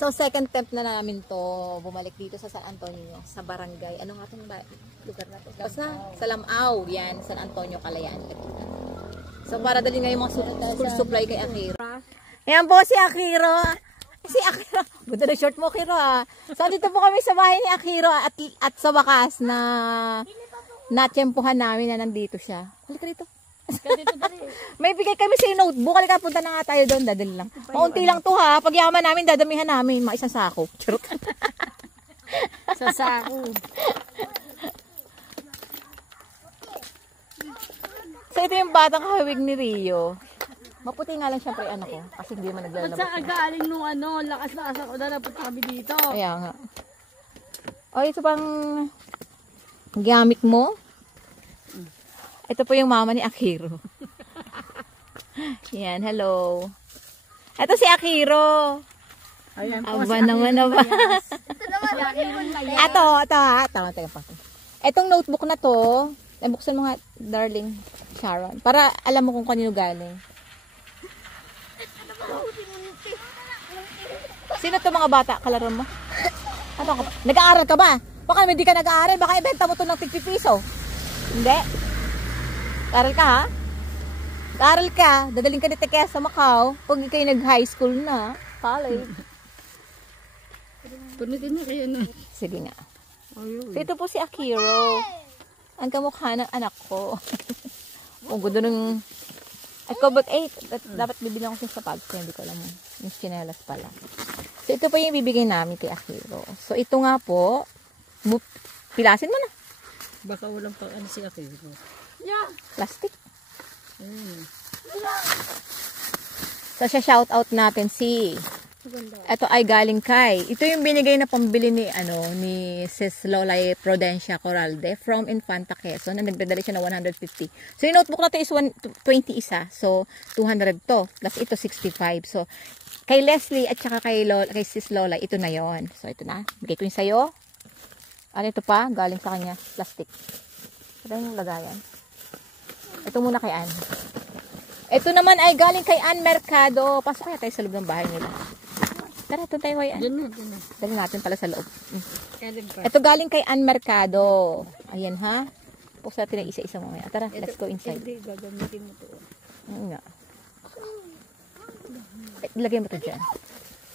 So, second attempt na namin to bumalik dito sa San Antonio, sa barangay. Ano nga itong lugar na to? Basta, sa Lamao. Yan, San Antonio, Calayan. So, para dali nga yung mga school supply kay Akiro. Ayan po si Akiro. Si Akiro. Ganda na short mo, Akiro ha. So, dito po kami sa bahay ni Akiro at sa wakas na natsyempohan namin na nandito siya. Halika rito. May bigay kami sa notebook. Halika, punta na nga tayo doon. Dadali lang. Maunti lang to ha. Pag yaman namin, dadamihan namin. Mga isang sako. Charot. Sa sako. So, ito yung batang kahawig ni Rio. Maputi nga lang siyempre ano ko. Kasi hindi man naglalabas. Ba't saan galing nung lakas-lakas ako na napunta kami dito? Kaya nga. O, ito pang gamit mo. Ito po yung mama ni Akiro. Yan, hello. Ito si Akiro. Ayan po, aba naman, aba. Ito. Teka pa. Itong notebook na to, buksan mo nga, darling Sharon. Para alam mo kung kanino galing. Sino to mga bata? Kalaro mo? Ano ka? Nag-aaral ka ba? Baka hindi ka nag-aaral. Baka ibenta mo to ng tig-piso. Hindi. Aral ka ha? Aral ka. Dadaling ka ni Tekesa sa Macau. Pag kayo nag-high school na. College. Punitin na kayo na. Sige nga. So ito po si Akiro. Ang kamukha ng anak ko. Ang gusto ng... October 8. Dapat bibili ako siya sa pag. Hindi ko alam. Yung chinelas pala. So ito po yung bibigay namin kay Akiro. So ito nga po. Pilasin mo na. Baka walang pang ano si Akiro. Yeah. Plastic. So, shout out natin si ito ay galing kay. Ito yung binigay na pambili ni ni Sis Lolay Prudencia Coralde from Infanta Quezon na nagdadala siya na 150. So, yung notebook na to is 20 isa. So, 200 to. Plus ito 65. So, kay Leslie at saka kay Sis Lolay, ito na yon. So, ito na. Bigay ko yung sayo. Ano ito pa? Galing sa kanya. Plastic. Ito yung lagayan. Ito muna kay Ann. Ito naman ay galing kay Ann Mercado. Pasok kaya tayo sa loob ng bahay nila. Tara, ito tayo kay Ann. Dali natin pala sa loob. Ito galing kay Ann Mercado. Ayan ha. Buksan natin ang isa-isa mamaya. Tara, let's go inside. Hindi, gagamitin mo ito. Nga. Ilagay mo ito dyan.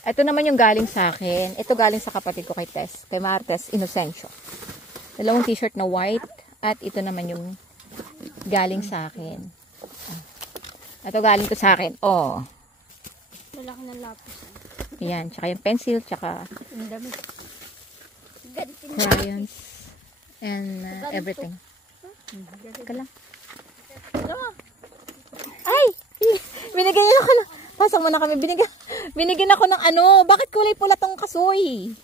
Ito naman yung galing sa akin. Ito galing sa kapatid ko kay Tess. Kay Martes Inocencio. Dalawang t-shirt na white. At ito naman yung galing sa akin. Ito galing ko sa akin. Oh. Malaki na lapis. Ayan. Tsaka yung pencil. Tsaka crayons. And everything. Teka lang. Ay! Binigyan niya ako ng... Pasok mo na kami. Binigyan ako ng ano. Bakit kulay pula tong kasoy?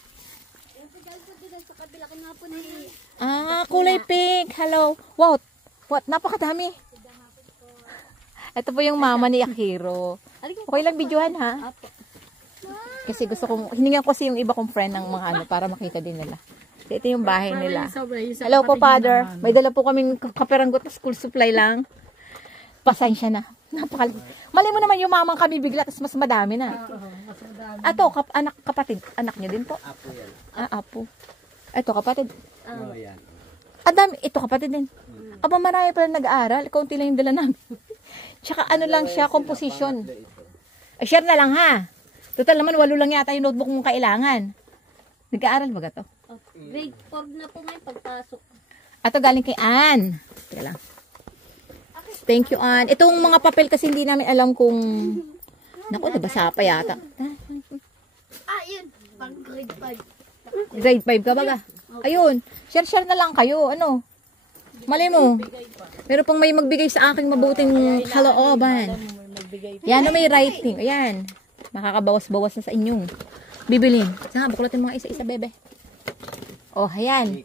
Ah, kulay pink. Hello. Wow. What? Napakadami. Ito po yung mama ni Akiro. Okay lang videohan ha? Kasi gusto kong, hiningan ko kasi yung iba kong friend ng mga ano para makita din nila. So, ito yung bahay nila. Hello po, Father. May dala po kaming kaperanggot na school supply lang. Pasensya na. Mali mo naman yung mamang kami bigla, tapos mas madami na. Ato, kapatid. Anak niyo din po? Apo yan. Ah, apo. Ito, kapatid. Oh, yan. Adam, ito kapatid din. Aba, marami pala nag-aaral. Kaunti lang yung dala namin. Tsaka ano lang siya, composition. Ay, share na lang ha. Total naman, 8 lang yata yung notebook mong kailangan. Nag-aaral ba to? Grade 4 na po ngayon pagpasok. Ato galing kay Ann. Teka lang. Thank you, Ann. Itong mga papel kasi hindi namin alam kung... Naku, nabasa pa yata. Yun. Pag grade 5. Grade 5 ka baga? Ayun. Share na lang kayo. Ano? Mali mo. Pero pang may magbigay sa aking mabuting kalooban. Yan o may writing. Ayan. Makakabawas-bawas na sa inyong bibilin. Saka, buklatin mga isa-isa, bebe. Oh, ayan.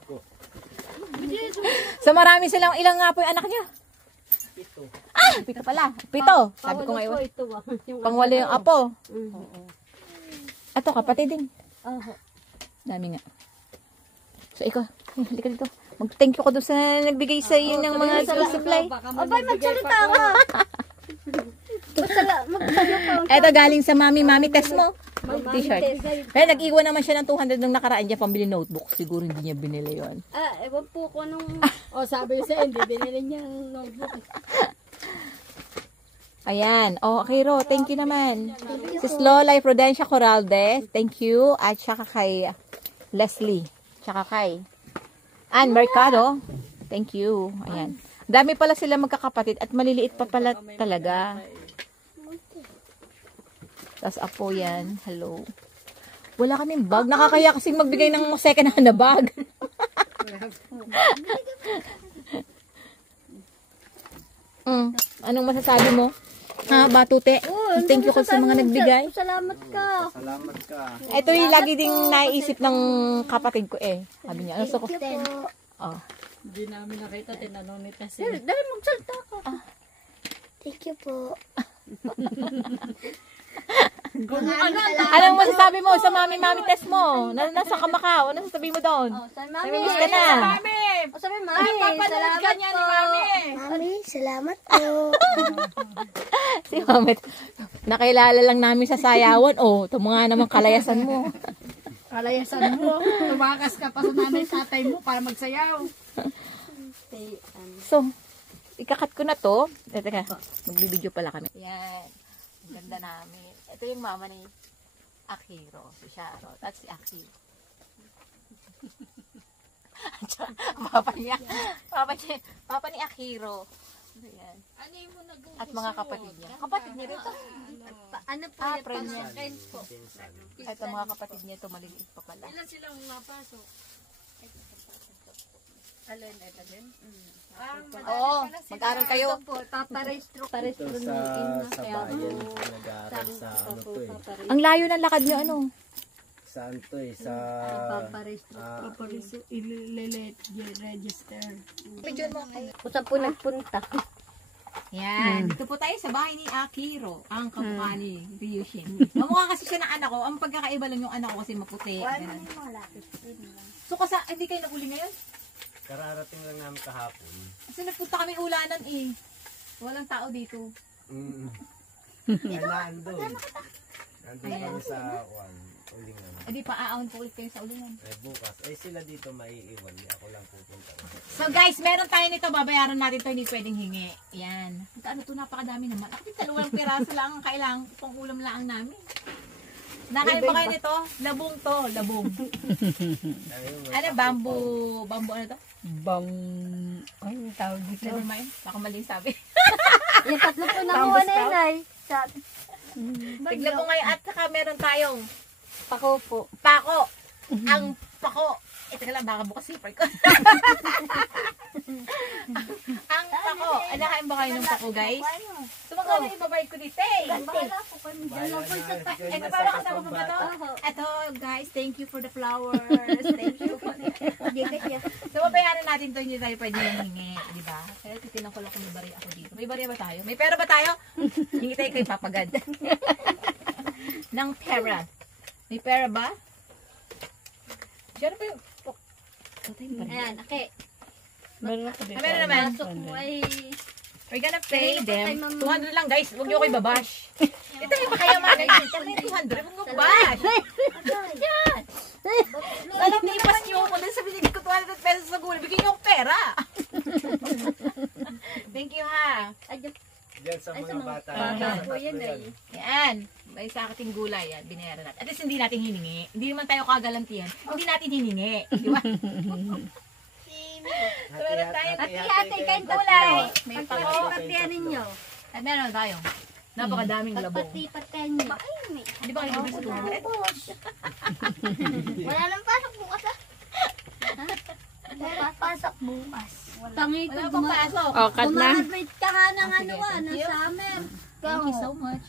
So, marami silang, ilang nga po yung anak niya? 7. Pito pala. 7. Sabi ko ngayon. Pangwalo yung apo. Ato, kapatid din. Dami nga. So, ikaw, halika dito. Mag-thank you ko doon sa nagbigay sa iyo ng mga school supply. Abay, magsalita ka. Ito galing sa mami test mo. T-shirt. Kaya nag-iwan naman siya ng 200 nung nakaraan niya pambili notebook. Siguro hindi niya binili yon. Ewan po ko nung... sabi ko sa'yo, hindi binili niya ng notebook. Ayan. Okay, Ro. Thank you naman. Sis Lola Prudencia Corralde. Thank you. At saka kay Leslie. Tsaka kay Ann Mercado. Thank you. Ayan. Dami pala sila magkakapatid at maliliit pa pala talaga. Tapos apo yan. Hello. Wala kaming bag. Nakakaya kasing magbigay ng second hand na bag. Anong masasabi mo? Ha, Batute? Thank you ko sa mga nagbigay. Salamat ka. Salamat ka. Ito yung lagi ding naisip ng kapatid ko eh. Sabi niya, ano ko? Oh. Hindi namin nakita, tinanong ni Tessie. Dahil magsalta ka. Thank you po. Anong masasabi mo sa mami test mo? Nasa Kamakao. Ano sasabihin mo doon? Mami, Miss ka na. sabi mami, salamat po. Mami, salamat po. Si mami, nakilala lang namin sa sayawan. Oh, ito nga naman kalayasan mo. Kalayasan mo. Tumakas ka pa sa nanay tatay mo para magsayaw. So, ikakat ko na to. Teka, magbibideo pala kami. Yan. Ang ganda namin. Ito yung mama ni Akiro. Si Sharo. That's si Aki. Papa ni Akiro. Ayan. At mga kapatid niya. Kapatid niya rito. Ano po Ah, yung friend niya. friend po? Ito mga kapatid niya ito. Maliliit pa pala. Ilan silang napasok? Alin, ito din? Oo, mag-aral kayo. Ito po, paparestro. Ito sa bayan. Nag-aaral sa ano to eh. Ang layo ng lakad niyo, ano? Saan to eh? Sa... Paparestro. Paparestro. I-register. Medyo mo. Kung saan po nagpunta? Yan. Dito po tayo sa bahay ni Akiro. Ang kamukha ni Ryushin. Mamukha kasi siya ng anak ko. Ang pagkakaiba lang yung anak ko kasi maputi. Ganun. So, hindi kayo nag-uli ngayon? Kararating lang namin kahapon. Kasi nagpunta kami ulanan eh. Walang tao dito. Nandun. Nandun kami sa ulingan. Eh di pa-aahon po ulit kayo sa ulingan. Bukas. Sila dito maiiwan. Ako lang pupunta. So guys, meron tayo nito. Babayaran natin to. Hindi pwedeng hingi. Yan. Ano to? Napakadami naman. Ako din dalawang piraso lang ang kailangan. Pang ulam lang namin. Nakain ba kayo nito? Labong to. Labong. Ano? Bamboo ano to? Ay, tawag dito. Never mind. Baka mali sabi. Yung tatlo po nakuha na yun ay. Tignan mo ngayon. At saka meron tayong Pako po. pako. Ang pako. Ito ka lang, baka bukas sipar ko. Ang pako. Nakain ba kayo ng pako, guys? Tumagawa na ibabayad ko dito eh. Ito para kasama mo ba to? Ito, guys, thank you for the flowers. Thank you for the... So, mabayaran natin to, hindi tayo pwede hingi, di ba? Kaya titinan ko lang kung may bari ako dito. May bari ba tayo? May pera ba tayo? Hingi tayo kay Papagad. Ng pera. May pera ba? Diyan ba yung... Ayan, okay. Meron naman. Pasok mo ay... We're gonna pay them. 200 lang, guys. Huwag niyo ko ibabash. Ito yung makayaman, guys. Ito yung 200. Huwag niyo bash. Yan. Alam niyo, ipas niyo ako dun sa binigay ko 200 pesos sa gulay. Bigyan niyo akong pera. Thank you, ha. Diyan sa mga bata. Po yan ay. Yan. May sa ating gulay, yan. Binayaran natin. At least hindi natin hiningi. Hindi naman tayo kagalantihan. Hindi natin hiningi. Di ba? Meron tayo. Hati-hati kayong gulay. May pagpapatihan ninyo. At meron tayo. Napakadaming labong. Pagpati-patihan nyo. Di ba kayo gusto mo? Wala nang pasok bukas ah. Wala pasok bukas. Pangiko Wala pang pasok. Gumagraduate ka nga ng Sige, ano thank ng you. summer. Thank you so much.